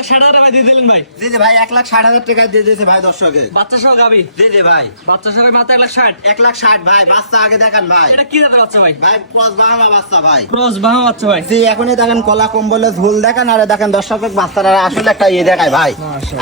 1,60,000 টাকা দিয়ে দিলেন ভাই। জি জি ভাই 1,60,000 টাকা দিয়ে দিয়েছে ভাই দর্শকে। বাচ্চা সহ গাবি। জি জি ভাই বাচ্চা সহ মাত্র 1,60,000। 1,60,000 ভাই। বাচ্চা আগে দেখেন ভাই। এটা কি জাতের বাচ্চা ভাই? ভাই ক্রস বাহামা বাচ্চা ভাই। ক্রস বাহামা বাচ্চা ভাই। জি এখনই দেখেন কলা কম্বলে ঝোল দেখেন আর দেখেন দর্শক বাচ্চারা আসলে একটা ইয়ে দেখায় ভাই।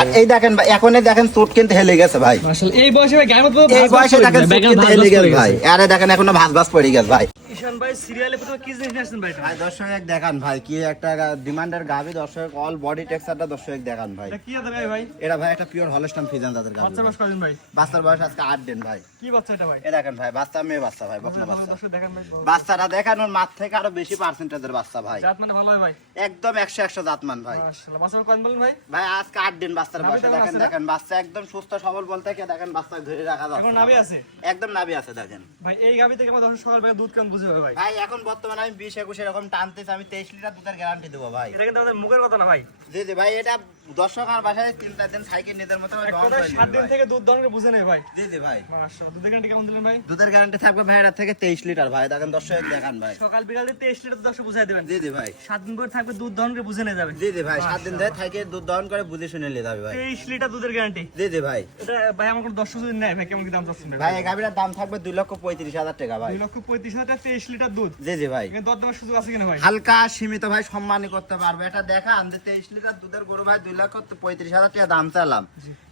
আর এই দেখেন ভাই এখনই দেখেন চুট কিন্তু হেলে গেছে ভাই। মাশাআল্লাহ এই বয়সে ভাই গায়ের মতো এই বয়সে দেখেন চুট কিন্তু হেলে গেছে ভাই। আরে দেখেন এখনো ভাঁজ ভাঁজ পড়ে গেছে ভাই। ঈশান ভাই সিরিয়ালে প্রথমে কি জিনিস নিয়েছেন ভাই? ভাই দর্শক দেখান ভাই কি একটা ডিমান্ডের গাবি দর্শক অল বডি টেক্সচারটা দর্শক দেখান ভাই। এটা কি জাতের গাবি ভাই? এটা ভাই একটা পিওর হলস্টাইন ফ্রিজিয়ান জাতের গাবি। বাচ্চার বয়স কতদিন ভাই? বাচ্চার বয়স আজকে 8 দিন ভাই। কি বাচ্চা এটা ভাই? এই দেখেন ভাই বাচ্চা মেয়ে বাচ্চা ভাই বকনা বাচ্চা। দর্শক দেখেন ভাই। বাচ্চাটা দেখেন ওর মাঠ থেকে আরো বেশি পার্সেন্টেজের বাচ্চা ভাই। জাত মানে ভালো হয় ভাই। একদম 100 জাতমান ভাই। মাশাআল্লাহ বাচ্চা কত বলেন ভাই? ভাই আজকে 8 দিন বাচ্চার বয়স দেখেন দেখেন বাচ্চা একদম সুস্থ সবল বলতে কি দেখেন বাচ্চা ধরে রাখা যাচ্ছে। এখন নাভি আছে? একদম নাভি আছে দেখেন। ভাই এই গাবি থেকে আমরা দর্শক সকালবেলা দুধ কেমন বুঝে হবে ভাই? ভাই এখন বর্তমানে আমি 20-21 এরকম টানতেছি আমি 23 লিটার দুধের গ্যারান্টি দেব ভাই। এটা কিন্তু আমাদের মুখের কথা না ভাই। জি জি ভাই এটা দর্শক আর বাসায় 3-4 দিন সাইকেল নিদের মতো এক কথায় 7 দিন থেকে দুধ দহন করে বুঝে নেই ভাই। জি জি ভাই মাশাআল্লাহ দুধের গ্যারান্টি কেমন দিলেন ভাই? দুধের গ্যারান্টি থাকবে ভাই এর থেকে 23 লিটার ভাই দেখেন দর্শক দেখান ভাই। সকাল বিকাল 23 লিটার দর্শক বুঝাই দিবেন। জি জি ভাই 7 দিন পরে থাকবে দুধ দহন করে বুঝে নিয়ে যাবে। জি জি ভাই 7 দিন ধরে থেকে দুধ দহন করে বুঝে শুনে নিয়ে যাবে ভাই। 23 লিটার দুধের গ্যারান্টি। জি জি ভাই এটা ভাই আমার কোন দর্শক যদি নেয় ভাই কেমন কি দাম চাচ্ছেন ভাই এই গাবিটার দাম থাকবে 2,35,000 টাকা ভাই। 2,35,000 টাকা 23 লিটার দুধ। জি জি ভাই এখানে দরদামের সুযোগ আছে কিনা ভাই? হালকা সীমিত ভাই সম্মানই করতে পারবে এটা দেখান যে 23 লিটার দুধের গরু ভাই 2,35,000 টাকা দাম চাইলাম।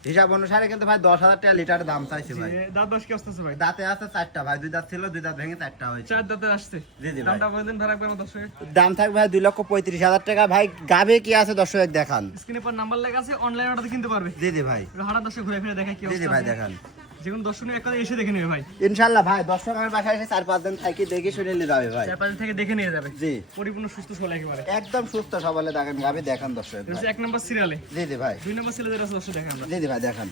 হিসাব অনুসারে কিন্তু ভাই 10,000 টাকা লিটার দাম চাইছে ভাই। দাঁত দশ কি অবস্থা আছে ভাই? দাঁতে আছে 4টা ভাই, 2 দাঁত ছিল 2 দাঁত ভেঙে 4টা হয়েছে। 4 দাঁতে আসছে। জি জি ভাই দামটা বলে দিন ভাই একবার আমার দর্শক। দাম থাকবে ভাই 2,35,000 টাকা ভাই। গাবে কি আছে দর্শক দেখান। স্ক্রিনে পর নাম্বার লেখা আছে অনলাইন অর্ডার কিনতে পারবে। জি জি ভাই হাড়া দর্শক ঘুরে ফিরে দেখা কি জি অবস্থা জি ভাই আছে। দেখান যেকোনো দর্শক এক কথা এসে দেখে নেবে ভাই। ইনশাআল্লাহ ভাই দর্শক আমার বাসায় এসে 4-5 দিন থাকি দেখে শুনে নিয়ে যাবে ভাই। 4-5 থেকে দেখে নিয়ে যাবে। জি পরিপূর্ণ সুস্থ সবল একেবারে। একদম সুস্থ সবলে দেখেন গাবে দেখান দর্শক এটা ভাই। হচ্ছে 1 নাম্বার সিরিয়ালে। জি জি ভাই 2 নাম্বার সিরিয়ালে আছে দর্শক দেখেন আমরা। জি জি ভাই দেখান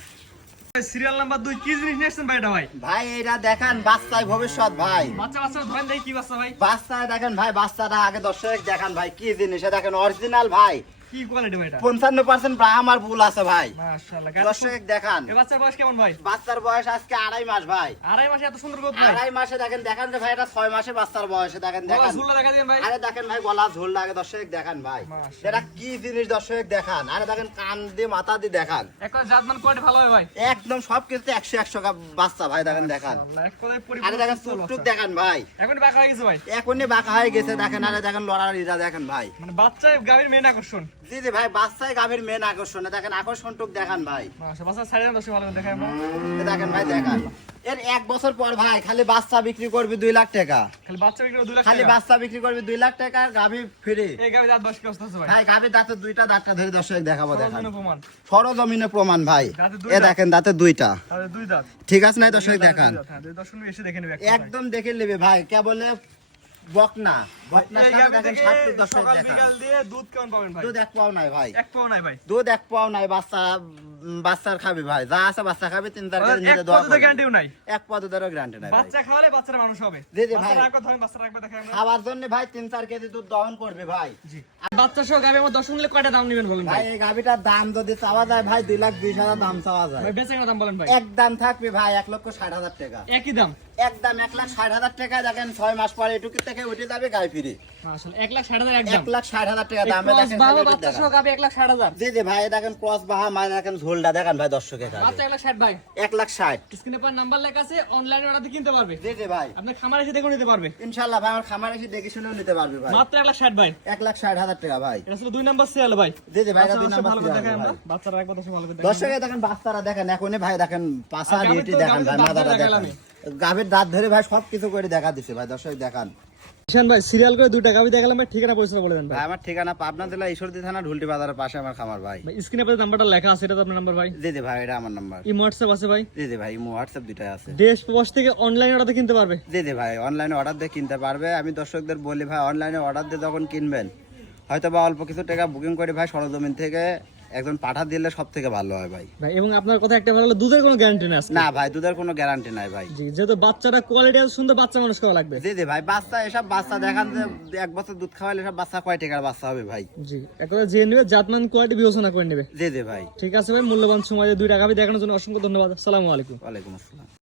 সিরিয়াল নাম্বার 2 কি জিনিস নিয়েছেন ভাই এটা ভাই? ভাই এটা দেখান বাচ্চায় ভবিষ্যৎ ভাই। বাচ্চা বাচ্চা ধরেন দেখি কি বাচ্চা ভাই? বাচ্চায় দেখেন ভাই বাচ্চাটা আগে দর্শক দেখান ভাই কি জিনিস দেখেন অরিজিনাল ভাই। কি কোয়ালিটি ভাই এটা? 55% ব্রাহ্মার ভুল আছে ভাই। মাশাআল্লাহ দর্শক দেখান এই বাচ্চার বয়স কেমন ভাই? বাচ্চার বয়স আজকে 2.5 মাস ভাই। 2.5 মাসে এত সুন্দর গ্রোথ ভাই। 2.5 মাসে দেখেন দেখান যে ভাই এটা 6 মাসে বাচ্চার বয়সে দেখেন গলা দেখান। ঝুলটা দেখা দিবেন ভাই। আরে দেখেন ভাই গলা ঝোল লাগে দর্শক দেখান ভাই। মাশাআল্লাহ। এটা কি জিনিস দর্শক দেখান। আরে দেখেন কান দিয়ে মাথা দিয়ে দেখান। একটা জাতমান কোয়ালিটি ভালো হয় ভাই। একদম সবকিছুতে 100 বাচ্চা ভাই দেখেন দেখান। মাশাআল্লাহ এক কথায় আরে পরিপূর্ণ দেখেন সুস্থ চুপ বাচ্চা। দেখান ভাই। এখন বাঁকা হয়ে গেছে ভাই। এখনই বাঁকা হয়ে গেছে দেখেন। আরে দেখেন লড়ার ইরা দেখেন ভাই। মানে বাচ্চায় গাভীর মেন আকর্ষণ। জি জি ভাই বাচ্চায় গাভীর মেন আকর্ষণ দেখেন আকর্ষণটুক দেখান ভাই। মাশাআল্লাহ বাচ্চা ছাড়িয়ে দেন দর্শক ভালো করে দেখাই আমরা। দেখেন ভাই দেখান এর 1 বছর পর ভাই খালি বাচ্চা বিক্রি করবি 2 লাখ টাকা। খালি বাচ্চা বিক্রি করে 2 লাখ খালি টাকা। বাচ্চা বিক্রি করবি 2 লাখ টাকা গাভী ফ্রি। এই গাভীর দাঁত বয়স কি অবস্থা আছে ভাই? ভাই গাভীর দাঁতে 2টা দাঁতটা ধরে দর্শক দেখাবো দেখান। সরজমিনে প্রমাণ। সরজমিনে প্রমাণ ভাই। দাঁতে এ 2টা। দেখেন দাঁতে 2টা। তাহলে 2 দাঁত। ঠিক আছে না দর্শক দেখান। হ্যাঁ দর্শক এসে দেখে নেবে একদম দেখে নেবে ভাই কেবলে বকনা বকনা এই সাথে গাভী দেখেন থেকে 60 দর্শক সকাল দেখান। বিকাল দিয়ে দুধ কেমন পাবেন ভাই? দুধ 1 পাও নাই ভাই। 1 পাও নাই ভাই। দুধ 1 পাও নাই বাচ্চা বাচ্চার খাবি ভাই যা আছে বাচ্চা খাবি 3-4 কেজি নিতে এক দেওয়া পদ্ধতি গ্যারান্টিও নাই। এক পদদেরও গ্যারান্টি নাই ভাই। বাচ্চা খাওয়ালে বাচ্চারা মানুষ হবে। জি জি ভাই। বাচ্চা রাখবে ধরেন বাচ্চা রাখবে দেখাই আমরা। খাবার জন্য ভাই 3-4 কেজি দুধ দহন করবে ভাই। জি। বাচ্চা সহ গাভী আমার দর্শক নিলে কয়টা দাম নেবেন বলেন ভাই ভাই? এই গাভিটার দাম যদি চাওয়া যায় ভাই 2,20,000 দাম চাওয়া যায়। ভাই বেচে কেন দাম বলেন ভাই? এক দাম থাকবে ভাই 1,60,000 টাকা। একই দাম। একদম 1,60,000 টাকা দেখেন 6 মাস পরে এটুকু থেকে উঠে যাবে গাই ফিরে। মাশাআল্লাহ 1,60,000 একদম। 1,60,000 টাকা দামে দেখেন বাবা খালি বাচ্চা দেখেন। সহ গাভী 1,60,000। জি জি ভাই দেখেন ক্রস বাহা মাই দেখেন ঝোলটা দেখেন ভাই দর্শকের কাছে বাচ্চা 1,60,000 ভাই। 1,60,000। স্ক্রিনে পর নাম্বার লেখা আছে অনলাইনে অর্ডার কিনতে পারবে। জি জি ভাই আপনি খামার এসে দেখে নিতে পারবে। ইনশাআল্লাহ ভাই আমার খামার এসে দেখে শুনেও নিতে পারবে ভাই। মাত্র 1,60,000 ভাই। 1,60,000 টাকা ভাই। এটা ছিল 2 নাম্বার সিরিয়াল ভাই। জি জি ভাই এটা 2 বাচ্চা নাম্বার ভালো করে সিরিয়াল দেখাই আমরা। ভাই। বাচ্চারা একবার দর্শক ভালো করে দেখাই। দর্শকে দেখেন বাচ্চারা দেখেন এখনই ভাই দেখেন পাছা আর গাভীর রেটি তো দেখেন গাভীর ভাই দাঁত মাদারা ধরে দেখেন দেখালামই। গাভীর দাঁত ধরে ভাই সবকিছু করে দেখা দিছে ভাই দর্শক দেখান। ঈশান ভাই সিরিয়াল করে 2টা গাভী দেখালাম ভাই ঠিকানা পরিচয় বলে দেন ভাই। ভাই আমার ঠিকানা পাবনা জেলা ঈশ্বরদী থানা ঢুলটি বাজারের পাশে আমার খামার ভাই। ভাই স্ক্রিনে পর নাম্বারটা লেখা আছে এটা তো আপনার নাম্বার ভাই। জি জি ভাই এটা আমার নাম্বার। এই WhatsApp আছে ভাই। জি জি ভাই ইমো হোয়াটসঅ্যাপ দুটাই আছে। দেশ প্রবাস থেকে অনলাইনে অর্ডার কিনতে পারবে। জি জি ভাই অনলাইনে অর্ডার দিয়ে কিনতে পারবে। আমি দর্শকদের বলি ভাই অনলাইনে অর্ডার দিয়ে যখন কিনবেন হয়তো বা অল্প কিছু টাকা বুকিং করে ভাই সরজমিন থেকে একজন পাঠা দিলে সব থেকে ভালো হয় ভাই। ভাই এবং আপনার কথা একটা ভালো হলো দুধের কোনো গ্যারান্টি নেই আজকে। না ভাই দুধের কোনো গ্যারান্টি নাই ভাই। জি যেহেতু বাচ্চাটা কোয়ালিটি আছে সুন্দর বাচ্চা মানুষ খাওয়া লাগবে। জি জি ভাই বাচ্চা এসব বাচ্চা দেখান যে 1 বছর দুধ খাওয়ালে সব বাচ্চা কয় টাকার বাচ্চা হবে ভাই। জি একবার যে নেবে জাতমান কোয়ালিটি বিবেচনা করে নেবে। জি জি ভাই ঠিক আছে ভাই মূল্যবান সময় 2টা গাভী দেখানোর জন্য অসংখ্য ধন্যবাদ। আসসালামু আলাইকুম। ওয়ালাইকুম আসসালাম।